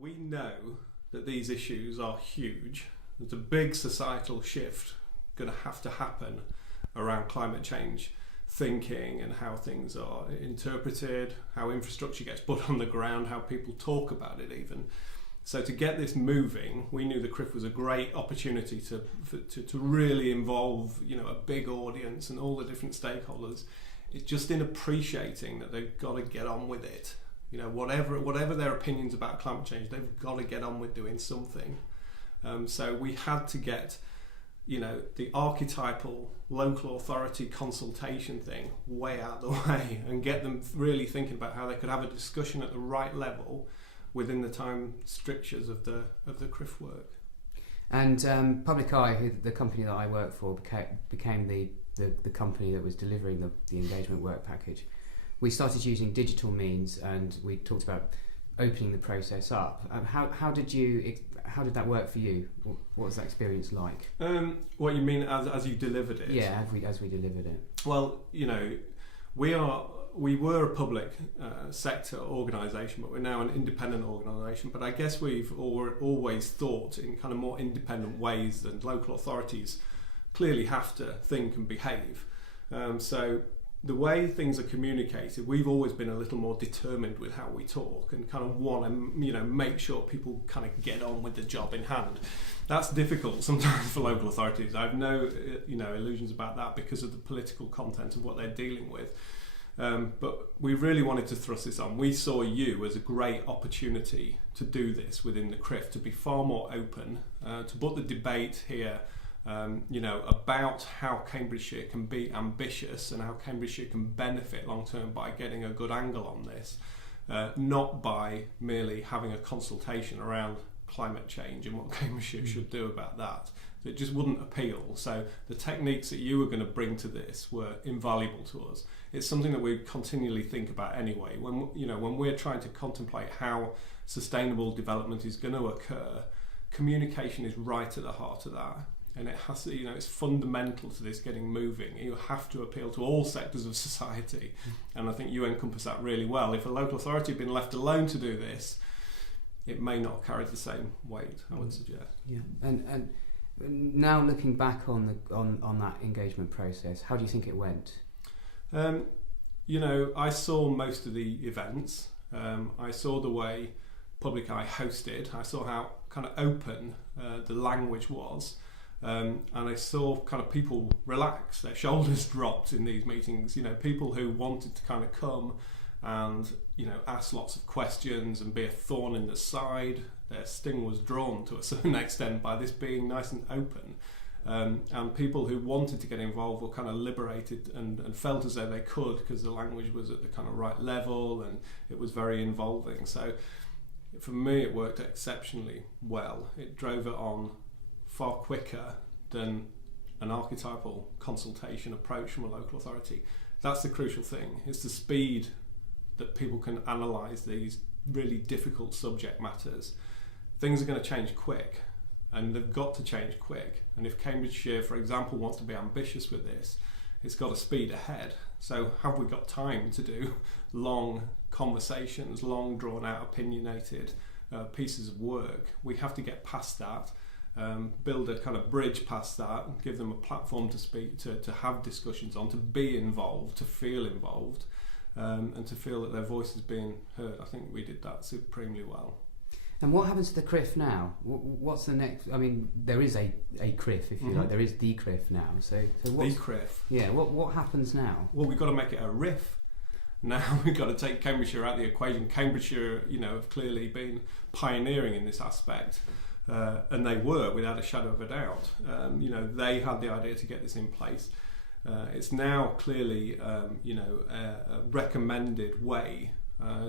We know that these issues are huge. There's a big societal shift going to have to happen around climate change thinking and how things are interpreted, how infrastructure gets put on the ground, how people talk about it even. So to get this moving, we knew the CRIF was a great opportunity to really involve, a big audience and all the different stakeholders. It's just in appreciating that they've got to get on with it. Whatever their opinions about climate change, they've got to get on with doing something. So we had to get, the archetypal local authority consultation thing way out of the way and get them really thinking about how they could have a discussion at the right level within the time strictures of the CRIF work. And Public Eye, the company that I work for, became the company that was delivering the engagement work package. We started using digital means, and we talked about opening the process up. How did that work for you? What was that experience like? What you mean as you delivered it? Yeah, as we delivered it. Well, we were a public sector organisation, but we're now an independent organisation. But I guess we've always thought in kind of more independent ways than local authorities clearly have to think and behave. So the way things are communicated, we've always been a little more determined with how we talk and kind of want to, make sure people kind of get on with the job in hand. That's difficult sometimes for local authorities. I have no, illusions about that because of the political content of what they're dealing with. But we really wanted to thrust this on. We saw you as a great opportunity to do this within the CRIF, to be far more open, to put the debate here about how Cambridgeshire can be ambitious and how Cambridgeshire can benefit long term by getting a good angle on this, not by merely having a consultation around climate change and what Cambridgeshire should do about that. It just wouldn't appeal. So the techniques that you were going to bring to this were invaluable to us. It's something that we continually think about anyway. When we're trying to contemplate how sustainable development is going to occur, communication is right at the heart of that. And it has to, it's fundamental to this getting moving. You have to appeal to all sectors of society. And I think you encompass that really well. If a local authority had been left alone to do this, it may not have carried the same weight, I would suggest. Yeah. And now looking back on that engagement process, how do you think it went? I saw most of the events. I saw the way Public Eye hosted. I saw how kind of open the language was. And I saw kind of people relax, their shoulders dropped in these meetings, people who wanted to kind of come and, ask lots of questions and be a thorn in the side. Their sting was drawn to a certain extent by this being nice and open. And people who wanted to get involved were kind of liberated and felt as though they could because the language was at the kind of right level and it was very involving. So for me, it worked exceptionally well. It drove it on far quicker than an archetypal consultation approach from a local authority. That's the crucial thing. It's the speed that people can analyse these really difficult subject matters. Things are going to change quick, and they've got to change quick. And if Cambridgeshire, for example, wants to be ambitious with this, it's got to speed ahead. So have we got time to do long conversations, long drawn out opinionated pieces of work? We have to get past that. Build a kind of bridge past that, give them a platform to speak to have discussions on, to be involved, to feel involved, and to feel that their voice is being heard. I think we did that supremely well. And what happens to the CRIF now? What's the next? I mean, there is a CRIF, if you like. There is the CRIF now. So what's the CRIF? Yeah. What happens now? Well, we've got to make it a RIF. Now we've got to take Cambridgeshire out of the equation. Cambridgeshire, have clearly been pioneering in this aspect. And they were, without a shadow of a doubt. They had the idea to get this in place. It's now clearly, a recommended way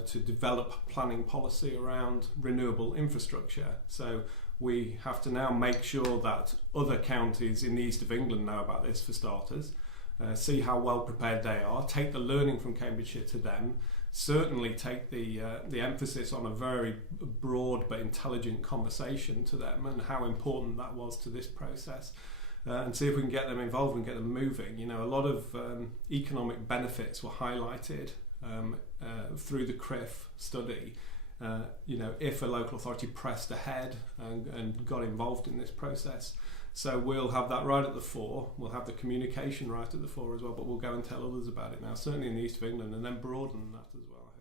to develop planning policy around renewable infrastructure. So we have to now make sure that other counties in the east of England know about this, for starters. See how well prepared they are, take the learning from Cambridgeshire to them, certainly take the emphasis on a very broad but intelligent conversation to them and how important that was to this process, and see if we can get them involved and get them moving. A lot of economic benefits were highlighted through the CRIF study if a local authority pressed ahead and got involved in this process. So we'll have that right at the fore, we'll have the communication right at the fore as well, but we'll go and tell others about it now, certainly in the east of England, and then broaden that as well.